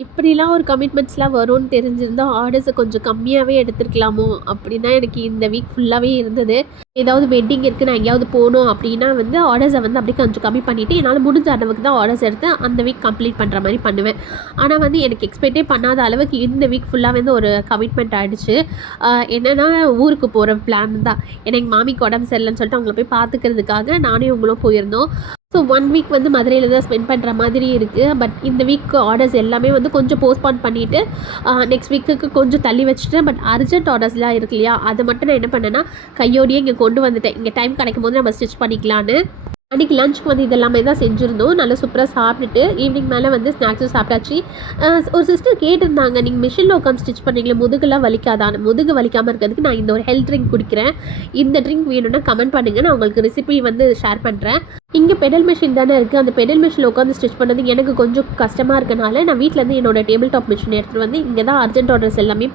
இப்படிலாம் ஒரு கமிட்மெண்ட்ஸ்லாம் வரும்னு தெரிஞ்சிருந்தா, ஆர்டர்ஸ கொஞ்சம் கம்மியாவே எடுத்திருக்கலாமோ! அப்படின்னு தான் எனக்கு இந்த வீக் ஃபுல்லாவே இருந்தது. ஏதாவது வெட்டிங் இருக்கு, நான் எங்கேயாவது போணும் அப்படின்னா வந்து ஆர்டர்ஸ வந்து அப்படியே கொஞ்சம் கம்மி பண்ணிட்டு, என்னால முடிஞ்ச அளவுக்கு தான் ஆர்டர்ஸ் எடுத்து அந்த வீக் கம்ப்ளீட் பண்ற மாரி பண்ணுவேன். ஆனா வந்து எனக்கு எக்ஸ்பெக்ட்டே பண்ணாத அளவுக்கு இந்த வீக் ஃபுல்லா வந்து ஒரு கமிட்மெண்ட் ஆயிடுச்சு. என்னன்னா ஊருக்கு போற பிளான் தான். ஏன்னா எங்க மாமிக்கு உடம்பு சரியில்லன்னு சொல்லிட்டு அவங்கள போய் பார்த்துக்கிறதுக்காக நானும் இவங்களும் போயிருந்தோம். ஸோ 1 வீக் வந்து மதுரையில தான் ஸ்பெண்ட் பண்ற மாதிரி இருக்கு. பட் இந்த வீக் ஆர்டர்ஸ் எல்லாமே வந்து கொஞ்சம் போஸ்ட்பான் பண்ணிட்டு, நெக்ஸ்ட் வீக்குக்கு கொஞ்சம் தள்ளி வச்சுட்டேன். பட் அர்ஜென்ட் ஆர்டர்ஸ்லாம் இருக்கு இல்லையா? அத மட்டும் நான் என்ன பண்ணேன்னா, கையோடயே இங்க கொண்டு வந்துட்டேன். இங்க டைம் கிடைக்கும்போது நம்ம ஸ்டிச் பண்ணிக்கலான்னு. அன்னைக்கு லஞ்சுக்கு வந்து இதெல்லாமே தான் செஞ்சிருந்தோம். நல்லா சூப்பரா சாப்பிட்டுட்டு, ஈவினிங் மேல வந்து ஸ்நாக்ஸும் சாப்பிட்டாச்சு. ஒரு சிஸ்டர் கேட்டிருந்தாங்க, "நீங்க மிஷின்ல உட்காந்து ஸ்டிச் பண்ணீங்களே, முதுகுலாம் வலிக்காதான்னு?" முதுகு வலிக்காம இருக்கிறதுக்கு நான் இந்த ஒரு ஹெல்த் ட்ரிங்க் குடிக்கிறேன். இந்த ட்ரிங்க் வேணும்னா கமெண்ட் பண்ணுங்க. நான் உங்களுக்கு ரெசிபி வந்து ஷேர் பண்றேன். இங்க பெடல் மெஷின் தானே இருக்கு. அந்த பெடல் மெஷின்ல உட்காந்து ஸ்டிச் பண்ணது எனக்கு கொஞ்சம் கஷ்டமா இருக்கனால, நான் வீட்லருந்து என்னோட டேபிள் டாப் மிஷின் எடுத்துட்டு வந்து, இங்க தான் அர்ஜென்ட் ஆர்டர்ஸ் எல்லாமே